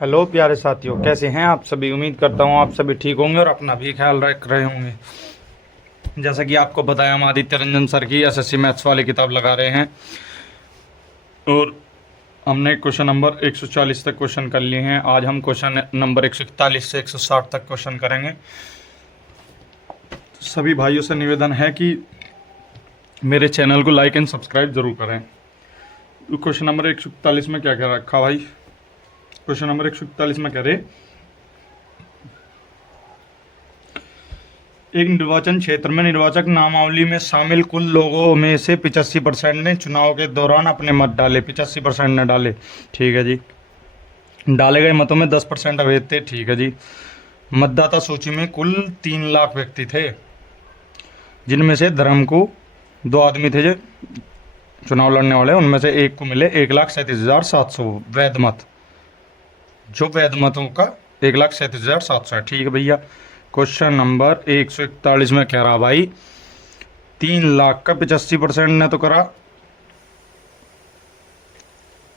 Hello प्यारे साथियों, कैसे हैं आप सभी। उम्मीद करता हूँ आप सभी ठीक होंगे और अपना भी ख्याल रख रहे होंगे। जैसा कि आपको बताया, हम आदित्य रंजन सर की एसएससी मैथ्स वाली किताब लगा रहे हैं और हमने क्वेश्चन नंबर 140 तक क्वेश्चन कर लिए हैं। आज हम क्वेश्चन नंबर 141 से 160 तक क्वेश्चन करेंगे। सभी भाइयों से निवेदन है कि मेरे चैनल को लाइक एंड सब्सक्राइब जरूर करें। क्वेश्चन नंबर 141 में क्या क्या रखा भाई। क्वेश्चन नंबर 141 में कह रहे, एक निर्वाचन क्षेत्र में निर्वाचक नामावली में शामिल कुल लोगों में से 85% ने चुनाव के दौरान अपने मत डाले। 85% ने डाले, ठीक है जी। डाले गए मतों में 10% अवैध थे, ठीक है जी। मतदाता सूची में कुल 3 लाख व्यक्ति थे, जिनमें से धर्म को 2 आदमी थे जो चुनाव लड़ने वाले, उनमें से एक को मिले 1,37,700 वैध मत। जो वैध मतों का 1,37,700 है, ठीक है भैया। क्वेश्चन नंबर 141 में कह रहा भाई 3 लाख का 85% ने तो करा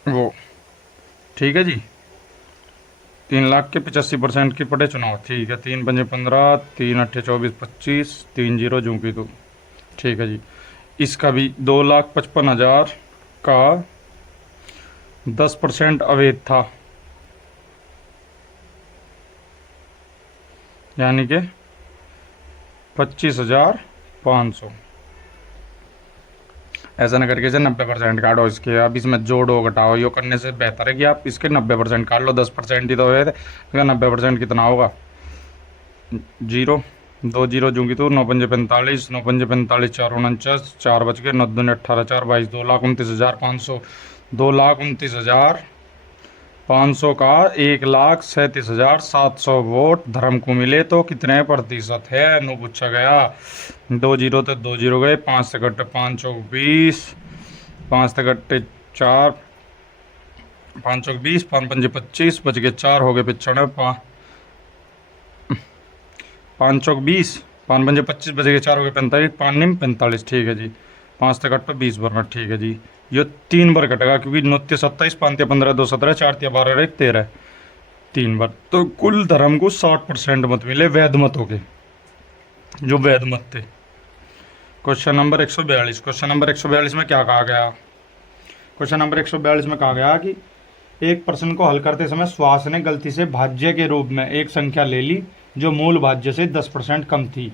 वो, ठीक है जी। 3 लाख के 85% की पटे चुनाव, ठीक है। 3 पंजे 15, 3 अट्ठे 24, 25, 3 जीरो जूं की तो, ठीक है जी। इसका भी 2,55,000 का 10% अवैध था, यानी कि 25,500। ऐसा न करके इसे 90% काटो इसके। अब इसमें जोड़ो घटाओ यो करने से बेहतर है कि आप इसके 90% काट लो। 10% ही तो हुए थे, 90% कितना होगा। 0 2 जीरो जूंगी तो 9 पंजे 45, 9 पंजे 45, 4 49, 4 बच के 9 दूनी 18, 4 22, 2,29,500। 2,29,500 का 1,37,700 वोट धर्म को मिले तो कितने प्रतिशत है, नो पूछा गया। 2 जीरो तो 2 जीरो गए, 5 से घटे 5 चौक 20, 5 से घटे 4, 5 चौक 20, 5 पंजे 25, बच गए 4, हो गए 95, 5 चौक 20, 5 पंजे 25, बच गए 4, हो गए 45, 5 निम 45, ठीक है जी। 5 से घटो 20 भरना, ठीक है जी। ये 3 बार कटेगा क्योंकि 9 27, 5 15, 2 17, 4 12, 1 13, 3 बार। तो कुल धर्म को 60% मत मिले वैध मतों के, जो वैध मत थे। Question number 142। क्वेश्चन नंबर 142 में क्या कहा गया। क्वेश्चन नंबर 142 में कहा गया कि एक प्रश्न को हल करते समय सुहास ने गलती से भाज्य के रूप में एक संख्या ले ली जो मूल भाज्य से 10% कम थी।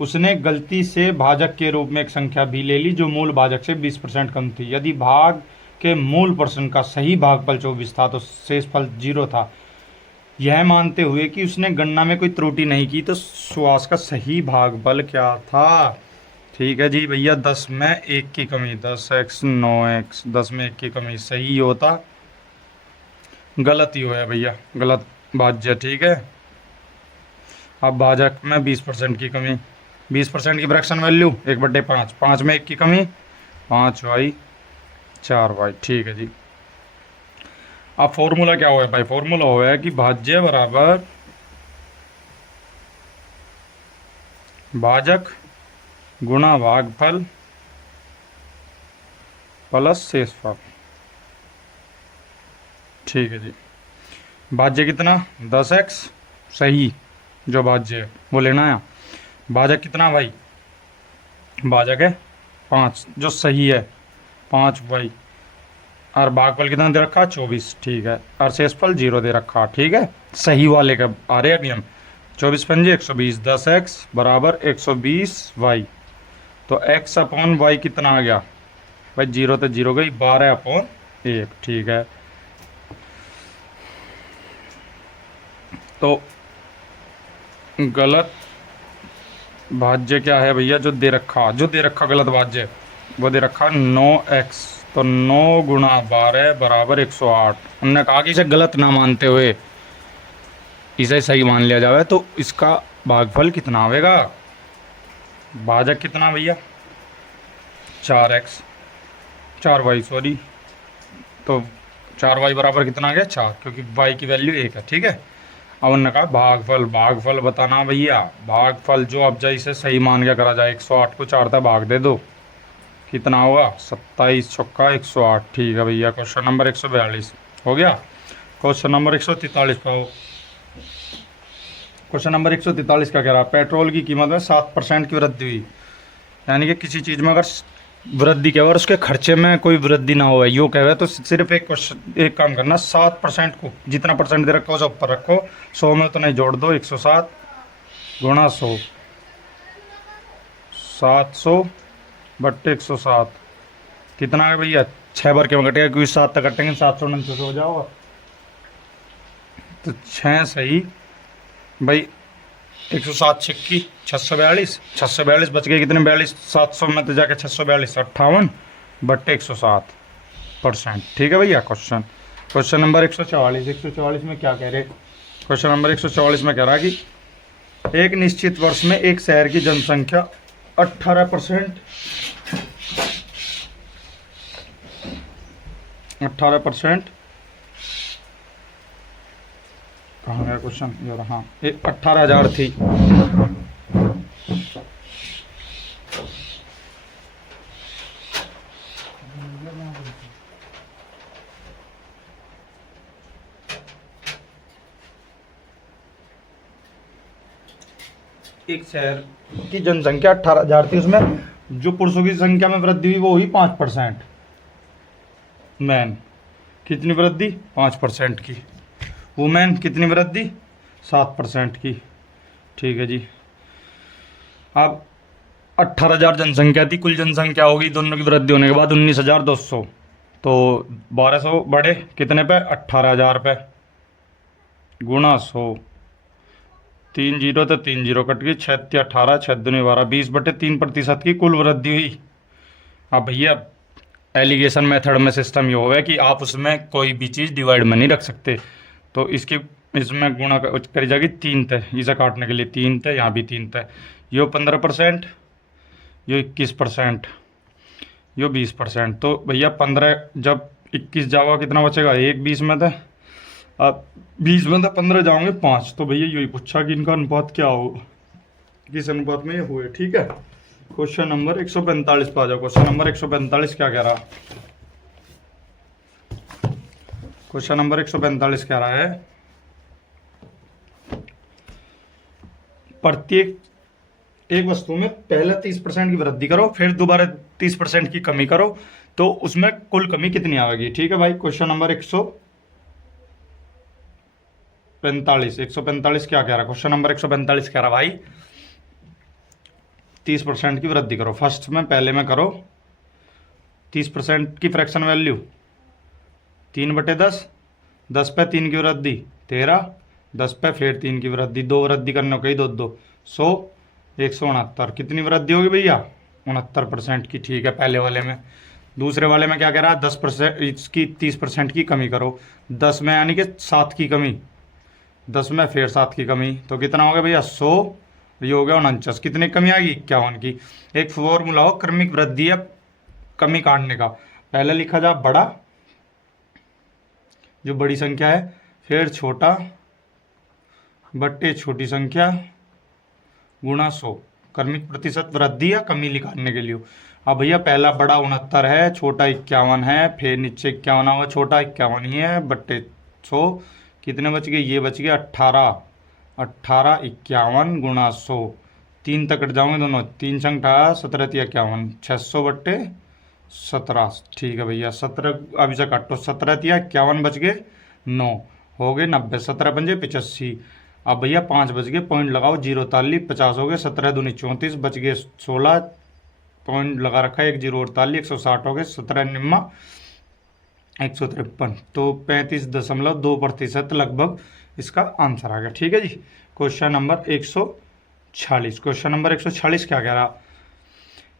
उसने गलती से भाजक के रूप में एक संख्या भी ले ली जो मूल भाजक से 20% कम थी। यदि भाग के मूल प्रश्न का सही भागफल 24 था तो शेषफल 0 था। यह मानते हुए कि उसने गणना में कोई त्रुटि नहीं की तो सुहास का सही भागफल क्या था। ठीक है जी भैया, 10 में 1 की कमी, 10x 9x, 10 में 1 की कमी सही होता, गलत ही हुआ भैया, गलत भाज्य, ठीक है। अब भाजक में 20% की कमी, 20% की फ्रैक्शन वैल्यू 1/5, 5 में 1 की कमी 5y 4y, ठीक है जी। अब फॉर्मूला क्या हुआ है भाई। फॉर्मूला हुआ है कि भाज्य बराबर भाजक गुणा भागफल प्लस शेषफल, ठीक है जी। भाज्य कितना 10x सही, जो भाज्य है वो लेना है। भाजक कितना भाई, भाजक है 5 जो सही है 5y, और भागफल कितना दे रखा 24, ठीक है। और शेषफल 0 दे रखा, ठीक है। सही वाले का आ रहे नियम। 24 पंजे 120, 10x बराबर 120y। तो x अपॉन y कितना आ गया भाई, 0 तो 0 गई, 12/1, ठीक है। तो गलत भाज्य क्या है भैया, जो दे रखा गलत भाज्य वो दे रखा 9x। तो 9 गुणा 12 बराबर 108। हमने कहा कि इसे गलत ना मानते हुए इसे सही मान लिया जाए तो इसका भागफल कितना आएगा। भाजक कितना भैया 4x 4y सॉरी, तो 4y बराबर कितना आ गया 4, क्योंकि y की वैल्यू 1 है, ठीक है। अब उन्होंने कहा भागफल बताना भैया। भागफल जो अब जैसे सही मान के करा जाए, 108 को 4 तक भाग दे दो, कितना होगा 27 छक्का 108, ठीक है भैया। क्वेश्चन नंबर 142 हो गया। क्वेश्चन नंबर 143 पाओ। क्वेश्चन नंबर 143 का कह रहा है पेट्रोल की कीमत में 7% की वृद्धि हुई। यानी कि किसी चीज़ में अगर वृद्धि क्या और उसके खर्चे में कोई वृद्धि ना हो यो कह तो सिर्फ एक क्वेश्चन एक काम करना 7% को जितना परसेंट दे रखो उसे ऊपर रखो 100 में तो नहीं जोड़ दो 107 गुणा 100 700 बट्टे 107 कितना है भैया 6 बार क्यों कटेगा क्योंकि 7 तक कटेंगे 749 हो जाओगा तो 6 सही भाई 107 छिक्की 642 बच गए कितने 42 700 में तो जाके 642 58 बट्टे 107%। ठीक है भैया। क्वेश्चन नंबर 144 में क्या कह रहे क्वेश्चन नंबर 144 में कह रहा है कि एक निश्चित वर्ष में एक शहर की जनसंख्या 18% कहाँ गया क्वेश्चन ये रहा। हाँ 18,000 थी। एक शहर की जनसंख्या 18,000 थी उसमें जो पुरुषों की संख्या में वृद्धि हुई वो हुई 5%। मैन कितनी वृद्धि 5% की। वुमेन कितनी वृद्धि 7% की। ठीक है जी। अब 18,000 जनसंख्या थी कुल जनसंख्या होगी दोनों की वृद्धि होने के बाद 19,200 तो 1200 बढ़े कितने पे 18,000 पे गुणा 100 3 जीरो तो 3 जीरो कट गई 6 18 6 दूनी 12 20/3% की कुल वृद्धि हुई। अब भैया एलिगेशन मेथड में सिस्टम ये होगा कि आप उसमें कोई भी चीज़ डिवाइड में नहीं रख सकते तो इसमें गुणा करी जाएगी 3 तय इसे काटने के लिए 3 तय यहाँ भी 3 तय यो 15% यो 21% यो 20% तो भैया 15 जब 21 जाओगा कितना बचेगा 1 20 में था अब 20 में था 15 जाओगे 5 तो भैया यही पूछा कि इनका अनुपात क्या हो किस अनुपात में ये हुए। ठीक है। क्वेश्चन नंबर 145 पे आ जाओ। क्वेश्चन नंबर 145 क्या कह रहा क्वेश्चन नंबर 145 कह रहा है प्रत्येक एक वस्तु में पहले 30% की वृद्धि करो फिर दोबारा 30% की कमी करो तो उसमें कुल कमी कितनी आएगी। ठीक है भाई। क्वेश्चन नंबर 145 क्या कह रहा क्वेश्चन नंबर 145 कह रहा भाई 30% की वृद्धि करो। फर्स्ट में पहले में करो 30% की फ्रैक्शन वैल्यू 3/10 10 पे 3 की वृद्धि 13 10 पे फिर 3 की वृद्धि 2 वृद्धि करने को ही 2 2 100 169 कितनी वृद्धि होगी भैया 69% की। ठीक है पहले वाले में। दूसरे वाले में क्या कह रहा है 10% इसकी 30% की कमी करो 10 में यानी कि 7 की कमी 10 में फिर 7 की कमी तो कितना हो गया भैया 100 ये हो गया 49 कितनी कमी आएगी 51 की। एक फॉर्मूला हो क्रमिक वृद्धि या कमी काटने का पहले लिखा जा बड़ा जो बड़ी संख्या है फिर छोटा बट्टे छोटी संख्या गुणा 100 क्रमिक प्रतिशत वृद्धि या कमी निकालने के लिए। अब भैया पहला बड़ा 69 है छोटा 51 है फिर नीचे 51 होगा छोटा 51 ही है बट्टे 100 कितने बच गए ये बच गया 18 51 गुणा 100 3 तक कट जाओगे दोनों 3 संख्या 17 51 600 बट्टे 17। ठीक है भैया 17 अभी से काटो 17 51 बच गए 9 हो गए 90 17 पंजे 85। अब भैया 5 बच गए पॉइंट लगाओ 0 ताली 50 हो गए 17 दूनी 34 बच गए 16 पॉइंट लगा रखा है 1 0 48 160 हो गए 17 निम्मा 153 तो 35.2% लगभग इसका आंसर आ गया। ठीक है जी। क्वेश्चन नंबर 146 क्वेश्चन नंबर 146 क्या कह रहा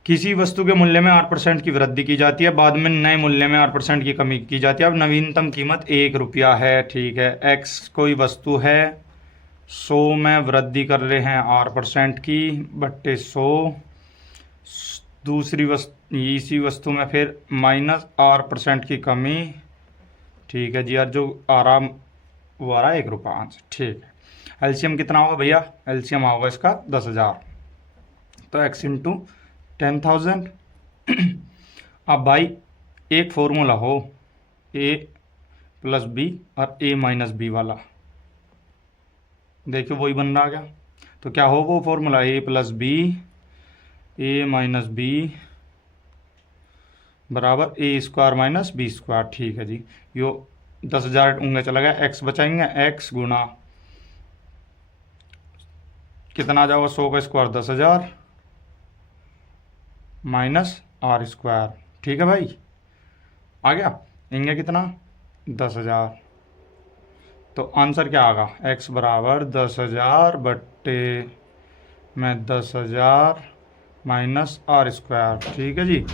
किसी वस्तु के मूल्य में 8% की वृद्धि की जाती है बाद में नए मूल्य में 8% की कमी की जाती है। अब नवीनतम कीमत 1 रुपया है। ठीक है एक्स कोई वस्तु है 100 में वृद्धि कर रहे हैं 8% की बट्टे 100 दूसरी वस्तु इसी वस्तु में फिर -8% की कमी। ठीक है जी यार जो आराम वो आ रहा है 1 रुपया आंसर। ठीक है एलसीएम कितना होगा भैया एलसीएम होगा इसका 10,000 तो x इंटू 10,000। अब भाई एक फॉर्मूला हो ए प्लस बी और ए माइनस बी वाला, देखिए वही बन रहा क्या। तो क्या हो वो फॉर्मूला, ए प्लस बी ए माइनस बी बराबर ए स्क्वायर माइनस बी स्क्वायर। ठीक है जी। यो 10,000 उंगे चला गया, एक्स बचाएंगे, एक्स गुना कितना आ जाएगा, 100 का स्क्वायर 10,000 माइनस आर स्क्वायर। ठीक है भाई, आ गया। इंगे कितना 10,000। तो आंसर क्या आएगा, x बराबर 10,000 बट्टे में 10,000 माइनस आर स्क्वायर। ठीक है जी,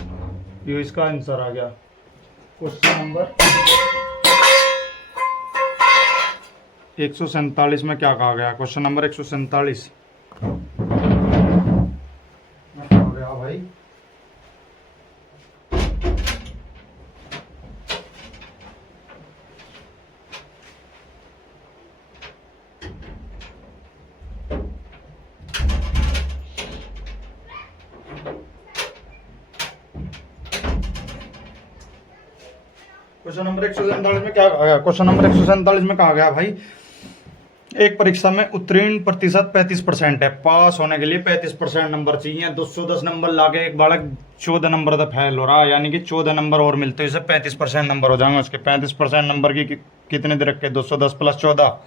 ये इसका आंसर आ गया। क्वेश्चन नंबर 147 में क्या कहा गया, क्वेश्चन नंबर 147 में कहा गया भाई, क्वेश्चन नंबर 147 में क्या कहा गया, क्वेश्चन नंबर 147 में कहा गया भाई, एक परीक्षा में उत्तीर्ण प्रतिशत 35% है, पास होने के लिए 35% नंबर चाहिए, 210 नंबर लाके एक बालक 14 नंबर तक फेल हो रहा है, यानी कि 14 नंबर और मिलते हैं, इसे 35% नंबर हो जाएंगे उसके। 35% नंबर की कितने दे रखे, 210 प्लस 14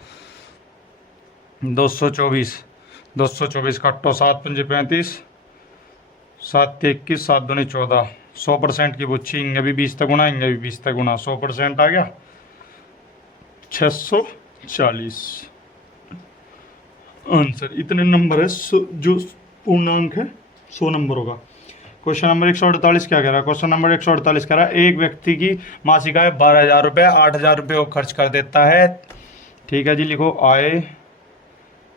224, 224 काटो 7 पंजे 35, 7 21, 7 दूनी 14, 100% की बुच्छी, इंगे भी 20 तक गुना, इंगे भी 20 तक गुना, 100% आ गया 640 आंसर। इतने नंबर है, जो पूर्णांक है 100 नंबर होगा। क्वेश्चन नंबर 148 क्या कह रहा है, क्वेश्चन नंबर 148 कह रहा है, एक व्यक्ति की मासिक आय 12,000 रुपये, 8,000 रुपये वो खर्च कर देता है। ठीक है जी, लिखो आय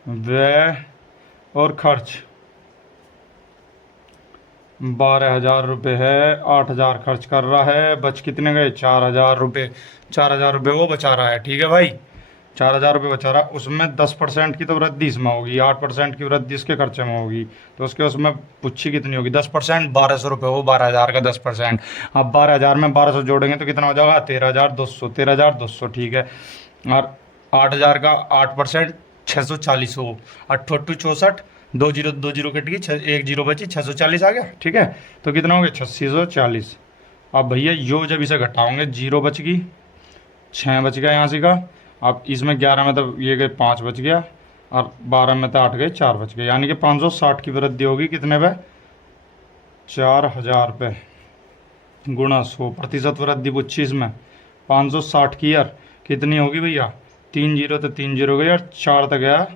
व्यय और खर्च 12,000 रुपये है, 8,000 खर्च कर रहा है, बच कितने गए 4,000 रुपये। 4,000 रुपये वो बचा रहा है। ठीक है भाई, 4,000 रुपये बचा रहा है, उसमें 10% की तो वृद्धि इसमें होगी, 8% की वृद्धि इसके खर्चे में होगी, तो उसके उसमें पुच्छी कितनी होगी 10%, 1,200 रुपये हो, 12,000 का 10%। अब 12,000 में 1,200 जोड़ेंगे तो कितना हो जाएगा 13,200, 13,200। ठीक है, और 8,000 का 8% 640 हो, 8 64, 2 जीरो 2 जीरो कट गई, 1 जीरो बची, 640 आ गया। ठीक है, तो कितना हो गया 640। अब भैया यो जब इसे घटाओगे, 0 बच गई, 6 बच गया यहाँ से का, अब इसमें 11 में तो ये गए 5 बच गया, और 12 में तो 8 गए 4 बच गए, यानी कि 560 की वृद्धि होगी कितने पे 4,000 पे गुणा 100%। वृद्धि पूछी इसमें 560 की यार कितनी होगी भैया, 3 जीरो तो 3 जीरो गई, और 4 तक गया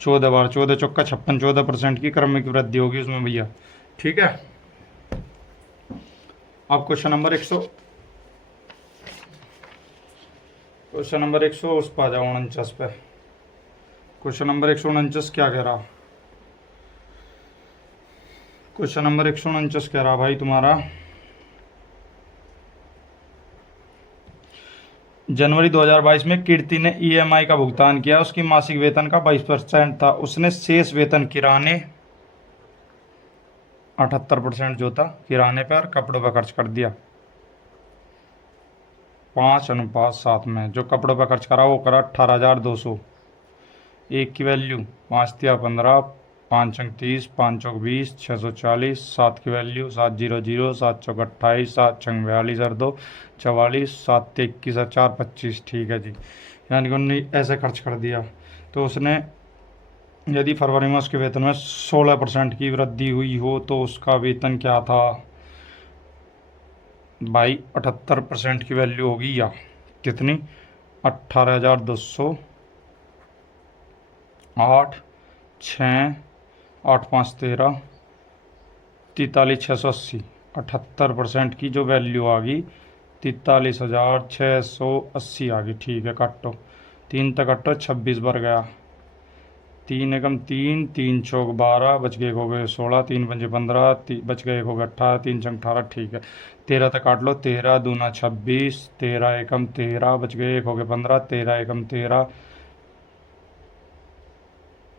14 बार, 14 चौका 56, 14% की क्रमिक वृद्धि होगी उसमें भैया। ठीक है, अब क्वेश्चन नंबर 100 क्वेश्चन नंबर 100 उस पर आ जाओ 49 पे। क्वेश्चन नंबर 149 क्या कह रहा, क्वेश्चन नंबर 149 कह रहा भाई तुम्हारा, जनवरी 2022 में कीर्ति ने ईएमआई का भुगतान किया, उसकी मासिक वेतन का 22% था, उसने शेष वेतन किराने 78% जो था किराने पर और कपड़ों पर खर्च कर दिया। 5:7 में जो कपड़ों पर खर्च करा वो करा 18,200। एक की वैल्यू 5 तिया 15, 5 अंक 30, 5 चौक 20, 640, 7 की वैल्यू 700, 7 चौक 28, 7 छंग 42 और 2 44, 7 21 और 4 25। ठीक है जी, यानी कि उन्होंने ऐसे खर्च कर दिया। तो उसने यदि फरवरी में उसके वेतन में 16% की वृद्धि हुई हो तो उसका वेतन क्या था भाई, 78% की वैल्यू होगी या कितनी 18,200, 8 6 8 5 13, 43,680, 78% की जो वैल्यू आ गई 43,680 आ गई। ठीक है, काटो 3 तक काटो, 26 बार गया, 3 एकम 3, 3 चौक 12, बच गए हो गए 16, 3 पंजे 15, बच गए हो गए 18, 3 चंग 18। ठीक है, 13 तक काट लो, 13 दूना 26, 13 एकम 13, बच गए 1 हो गए 15, 13 एकम 13,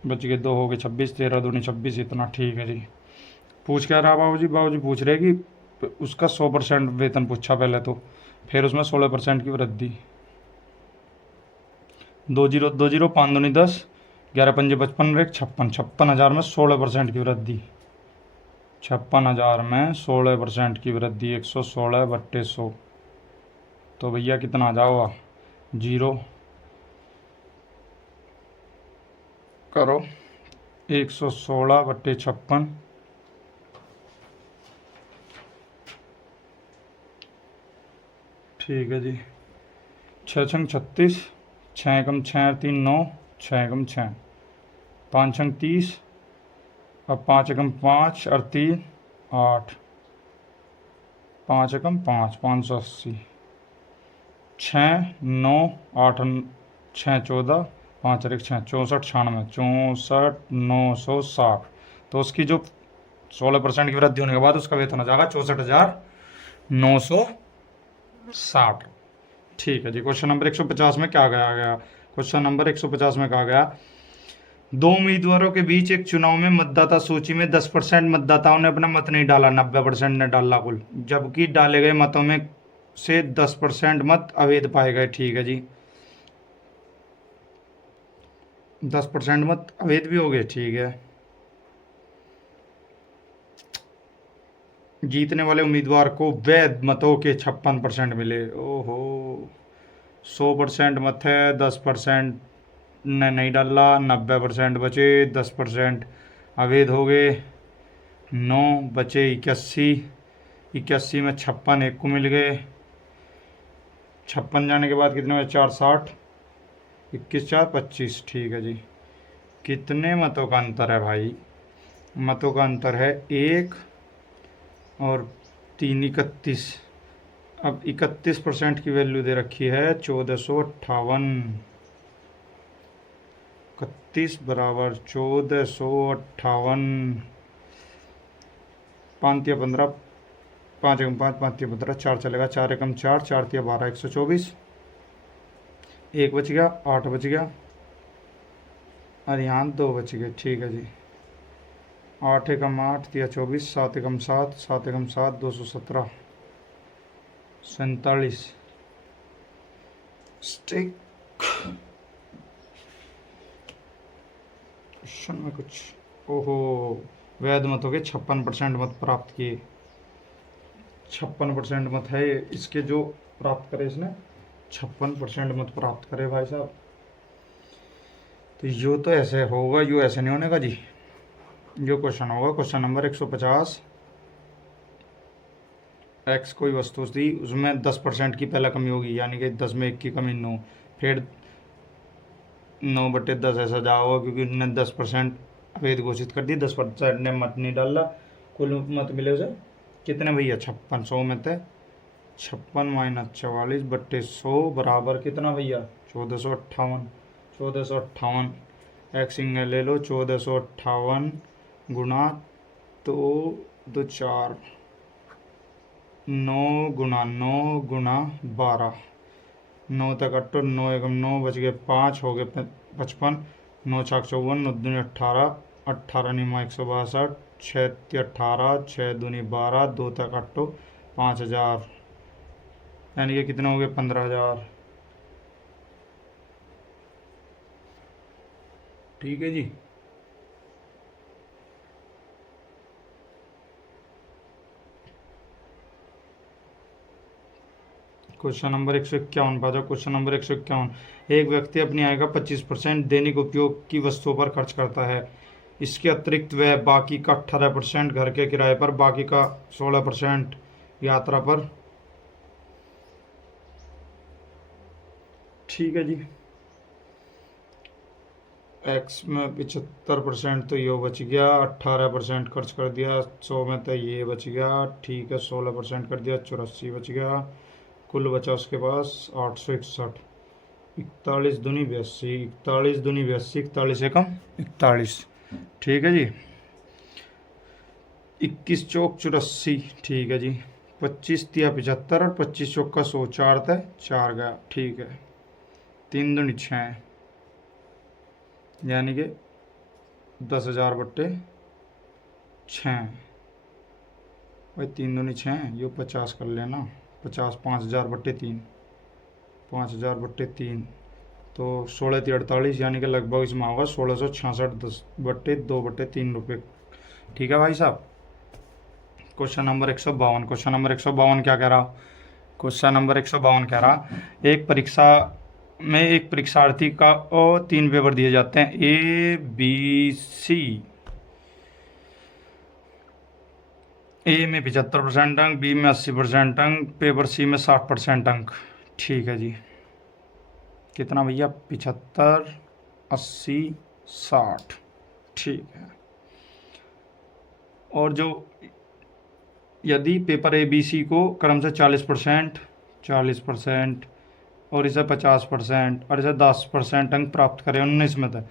बच गए 2 हो गए 26, 13 दूनी 26, इतना। ठीक है जी, पूछ क्या रहा बाबूजी, बाबूजी पूछ रहे कि उसका 100% वेतन पूछा पहले तो, फिर उसमें 16% की वृद्धि। 2020, 5 दूनी 10, 11 पंजे 55, एक 56 में 16% की वृद्धि। 56,000 में 16% की वृद्धि, 116/100। तो भैया कितना आ जाओगा, जीरो करो, 116/56। ठीक है जी। 6×6 = 36, 6×6 = 3 9, 6×6, 5×6 = 30, अब 5×5 और 3 8, 5×5 580, 6 9 8 6 14, 5 और 1 6, 64 96, 64,960। तो उसकी जो 16% की वृद्धि होने के बाद उसका वेतन हो जाएगा 64,960। ठीक है जी। क्वेश्चन नंबर 150 में क्या गया? क्वेश्चन नंबर 150 में कहा गया, दो उम्मीदवारों के बीच एक चुनाव में मतदाता सूची में 10% मतदाताओं ने अपना मत नहीं डाला, 90% ने डाला कुल, जबकि डाले गए मतों में से 10% मत अवैध पाए गए। ठीक है जी। 10% मत अवैध भी हो गए। ठीक है। जीतने वाले उम्मीदवार को वैध मतों के 56% मिले। ओहो, 100% मत है, 10% ने नहीं डाला, 90% बचे, 10% अवैध हो गए, 9 बचे, 81, 81 में 56 एक को मिल गए। 56 जाने के बाद कितने में 4 60, 21 4 25। ठीक है जी। कितने मतों का अंतर है भाई? मतों का अंतर है 1 और 3, 31। अब 31% की वैल्यू दे रखी है 1458। 31 बराबर 1458। 5×15, 5×5 5×15, 4 चलेगा, 4×4 4×4 124, 1 बच गया, 8 बच गया, और यहाँ 2 बच गए। ठीक है जी। 8×8 = 24, 7×7 7×7 217, 47। स्टिक क्वेश्चन में कुछ, ओहो, वैध मतों के 56% मत प्राप्त किए। 56% मत है इसके जो प्राप्त करे इसने, 56% मत प्राप्त करे भाई साहब। तो यो तो ऐसे होगा, यो ऐसे नहीं होने का जी। जो क्वेश्चन होगा, क्वेश्चन नंबर 150, एक्स कोई वस्तु थी, उसमें 10% की पहला कमी होगी, यानी कि 10 में 1 की कमी 9, फिर 9/10 ऐसा जाओगा, क्योंकि उन्होंने 10% अवैध घोषित कर दी, 10% ने मत नहीं डाला, कुल मत मिले उसे कितने भैया 56, 100 में थे 56 - 44/100 बराबर कितना भैया 1458। 1458 एक सिंगल ले लो, 1458 गुणा 2 4, 9 × 9 × 12, 9 तक अट्ठो, 9 एकम 9 बच गए, 5 हो गए 55, 9 छाक 54, 9 दूनी 18, 18 निमा 162, 6 × 18, 6 दूनी 12, 2 तक अट्ठो 5000, यानी कि कितना हो गया 15,000। ठीक है जी। क्वेश्चन नंबर 151 पाजा। क्वेश्चन नंबर 151, एक व्यक्ति अपनी आय का 25% दैनिक उपयोग की वस्तुओं पर खर्च करता है। इसके अतिरिक्त वह बाकी का 18% घर के किराए पर, बाकी का 16% यात्रा पर। ठीक है जी। एक्स में 75% तो ये बच गया, 18% खर्च कर दिया, 100 में तो ये बच गया। ठीक है, 16% कर दिया, 84 बच गया, कुल बचा उसके पास 861। 41 दूनी 82, 41 दूनी 82, 41 एकम 41। ठीक है जी। 21 चौक 84। ठीक है जी। 25 तिया 75 और 25 चौक का 100, 4 था 4 गया। ठीक है। 3 दूनी 6, यानी कि 10,000/6। भाई 3 दूनी 6, यो 50 कर लेना, 50 5,000/3, 5,000/3, तो 16×3 = 48, यानी कि लगभग इसमें होगा 1666 10/2/3 रुपये। ठीक है भाई साहब। Question number 152। क्वेश्चन नंबर 152 क्या कह रहा? क्वेश्चन नंबर 152 कह रहा, एक परीक्षा में एक परीक्षार्थी का 3 पेपर दिए जाते हैं, ए बी सी। ए में 75% अंक, बी में 80% अंक, पेपर सी में 60% अंक। ठीक है जी। कितना भैया? 75, 80, 60। ठीक है। और जो यदि पेपर ए बी सी को क्रम से 40%, 40% और इसे 50% और इसे 10% अंक प्राप्त करें 19 में था।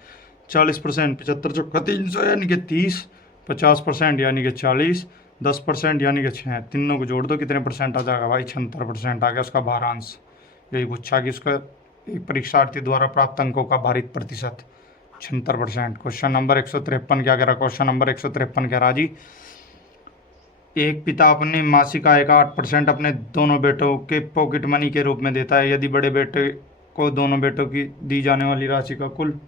40%, 75 चौका 300 यानी कि 30, 50% यानी कि 40, 10% यानी कि 6, तीनों को जोड़ दो कितने परसेंट आ जाएगा भाई? 76% आ गया उसका भारांश। यही पूछा कि उसका एक परीक्षार्थी द्वारा प्राप्त अंकों का भारित प्रतिशत 76%। क्वेश्चन नंबर 153 क्या कह रहा? क्वेश्चन नंबर 153 कह रहा जी, एक पिता अपनी मासिक आय का 8% अपने दोनों बेटों के पॉकेट मनी के रूप में देता है। यदि बड़े बेटे को दोनों बेटों की दी जाने वाली राशि का कुल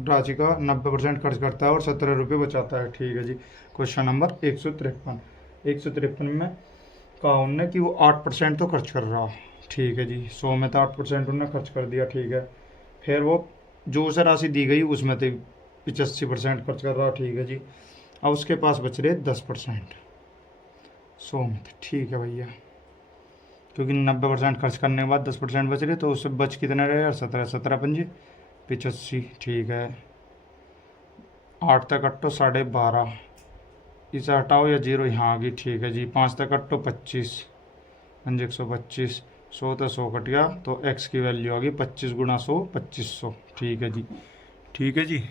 राशि का 90% खर्च करता है और 17 रुपये बचाता है। ठीक है जी। Question number 153। 153 में कहा उनने कि वो 8% तो खर्च कर रहा। ठीक है जी। 100 में तो 8% उन्होंने खर्च कर दिया। ठीक है। फिर वो जो उसे राशि दी गई उसमें तो 85% खर्च कर रहा। ठीक है जी। अब उसके पास बच रहे 10%। 100 में तो ठीक है भैया, क्योंकि 90% खर्च करने के बाद 10% बच रहे, तो उससे बच कितने रहे यार? 17, 17 पंजे 85। ठीक है। 8 तक कट्टो 12.5, इसे हटाओ या 0 यहाँ आ गई। ठीक है जी। 5 तक कट्टो 25, 5 125, 100 तो 100 कट गया, तो x की वैल्यू आ गई 25 गुणा 100, 2500। ठीक है जी। ठीक है जी।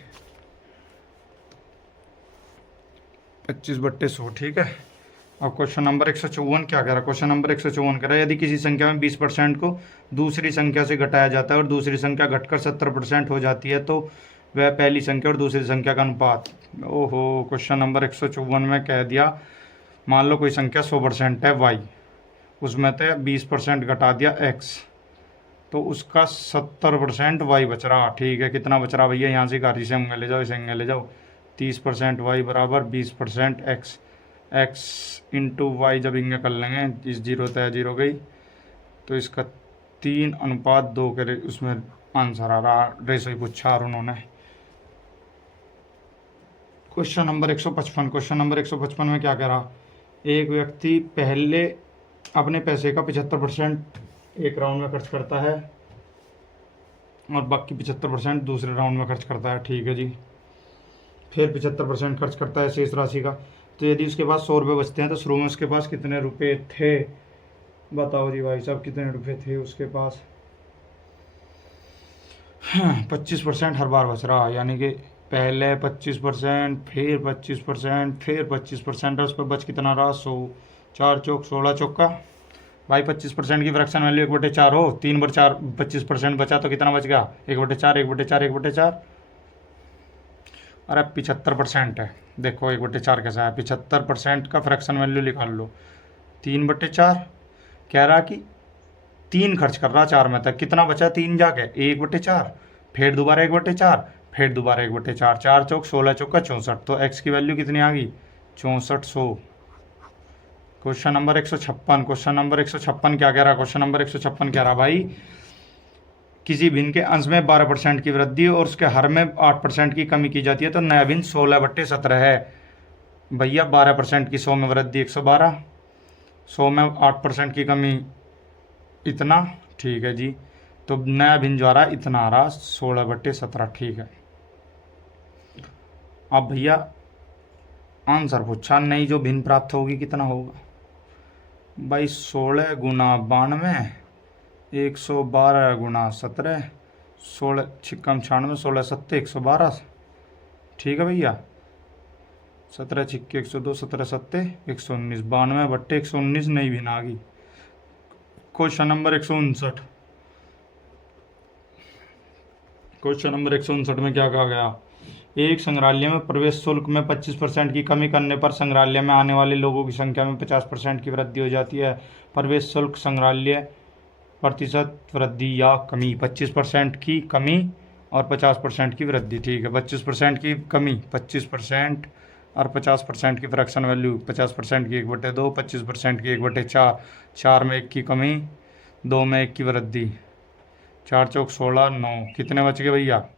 25/100। ठीक है। अब क्वेश्चन नंबर 154 क्या कह रहा है? क्वेश्चन नंबर 154 कह रहा है, यदि किसी संख्या में 20% को दूसरी संख्या से घटाया जाता है और दूसरी संख्या घटकर 70% हो जाती है, तो वह पहली संख्या और दूसरी संख्या का अनुपात। ओहो, क्वेश्चन नंबर 154 में कह दिया, मान लो कोई संख्या 100% है y, उसमें से 20% घटा दिया x, तो उसका 70% y बच रहा। ठीक है। कितना बच रहा भैया? यहाँ से गाड़ी से ले जाओ, इसे ले जाओ। 30% y बराबर 20% x, x इंटू वाई जब इंगे कर लेंगे, इस 0 तय 0 गई, तो इसका 3:2 के उसमें आंसर आ रहा। रेशो ही पूछा और उन्होंने। Question number 155। क्वेश्चन नंबर 155 में क्या कह रहा? एक व्यक्ति पहले अपने पैसे का 75% एक राउंड में खर्च करता है और बाकी 75% दूसरे राउंड में खर्च करता है। ठीक है जी। फिर 75% खर्च करता है शेष राशि का। तो यदि उसके पास 100 रुपये बचते हैं तो शुरू में उसके पास कितने रुपए थे? बताओ जी भाई साहब, कितने रुपए थे उसके पास? 25% हर बार बच रहा, यानी कि पहले 25%, फिर 25%, फिर 25%, और उस पर बच कितना रहा? 100। 4 चौक 16 चौका भाई 25% की फ्रैक्शन वैल्यू 1/4 हो, 3/4 25% बचा तो कितना बच गया? 1/4, 1/4, 1/4। अरे 75% है। देखो 1/4 कैसा है? 75% का फ्रैक्शन वैल्यू निकाल लो। 3/4 कह रहा कि 3 खर्च कर रहा 4 में तक, कितना बचा? 3 जाके 1/4, फिर दोबारा 1/4, फिर दोबारा 1/4, 4 चौक 16 चौका 64, तो x की वैल्यू कितनी आ गई? 6400। Question number 156। क्वेश्चन नंबर 156 क्या कह रहा? क्वेश्चन नंबर 156 कह रहा भाई, किसी भिन्न के अंश में 12% की वृद्धि और उसके हर में 8% की कमी की जाती है, तो नया भिन्न 16/17 है। भैया 12% की 100 में वृद्धि 112, 100 में 8% की कमी इतना। ठीक है जी। तो नया भिन्न जो आ रहा इतना आ रहा 16/17। ठीक है। अब भैया आंसर पूछा नहीं, जो भिन्न प्राप्त होगी कितना होगा भाई? 16 गुना 92, 112 गुना 17, 16 छिक्कम 96, 16 सत्ते 112। ठीक है भैया। 17 छिक्के 102, 17 सत्ते 119, 92/119 नई भिन्न आ गई। Question number 159। क्वेश्चन नंबर 159 में क्या कहा गया? एक संग्रहालय में प्रवेश शुल्क में 25% की कमी करने पर संग्रहालय में आने वाले लोगों की संख्या में 50% की वृद्धि हो जाती है। प्रवेश शुल्क संग्रहालय प्रतिशत वृद्धि या कमी, 25% की कमी और 50% की वृद्धि। ठीक है, 25% की कमी, 25% और 50% की फ्रैक्शन वैल्यू, 50% की 1/2, 25% की 1/4, 4 में 1 की कमी, 2 में 1 की वृद्धि, 4 चौक 16, 9, कितने बच गए भैया?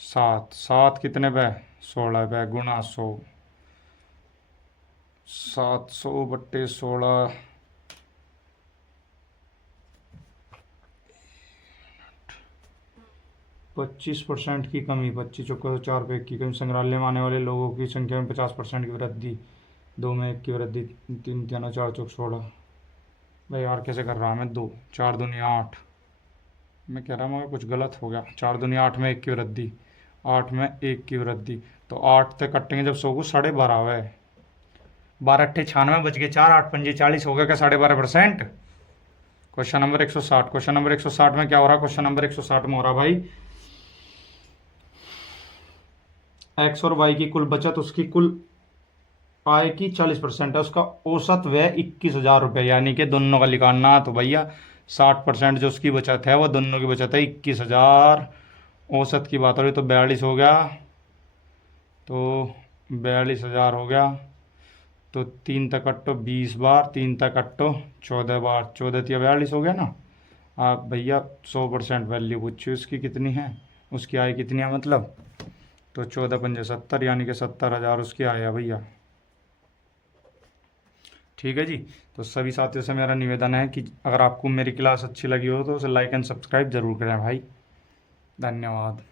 7, 7 कितने पे? 16 पे, गुणा 100, 700/16, 25% की कमी, 25 चौके 4 पे 1 की कमी, संग्रहालय में आने वाले लोगों की संख्या में 50% की वृद्धि, 2 में 1 की वृद्धि, 3 3 4 चौक 16। भाई यार कैसे कर रहा मैं? 2, 4 दूनी 8, मैं कह रहा हूँ कुछ गलत हो गया। 4 दूनी 8 में 1 की वृद्धि, 8 में 1 की वृद्धि, तो 8 से कटेंगे जब 100 को, 12.5 हुआ है। 12 अट्ठे 96 बच गए, 4 8 पंजे 40 हो गया क्या? 12.5%। क्वेश्चन नंबर 160, क्वेश्चन नंबर 160 में क्या हो रहा है? क्वेश्चन नंबर 160 में हो रहा भाई, एक्स और वाई की कुल बचत उसकी कुल आय की 40% है, उसका औसत व्यय 21,000 रुपये, यानी कि दोनों का निकालना। तो भैया 60% जो उसकी बचत है वो दोनों की बचत है 21,000। औसत की बात हो रही तो 42 हो गया, तो 42,000 हो गया। तो 3 तक कट्टो 20 बार, 3 तक कट्टो 14 बार, 14 या 42 हो गया ना। आप भैया 100% वैल्यू पूछिए उसकी कितनी है, उसकी आय कितनी है मतलब, तो 14 पंजे 70, यानी कि 70,000 उसकी आय है भैया। ठीक है जी। तो सभी साथियों से मेरा निवेदन है कि अगर आपको मेरी क्लास अच्छी लगी हो तो उसे लाइक एंड सब्सक्राइब जरूर करें भाई। धन्यवाद।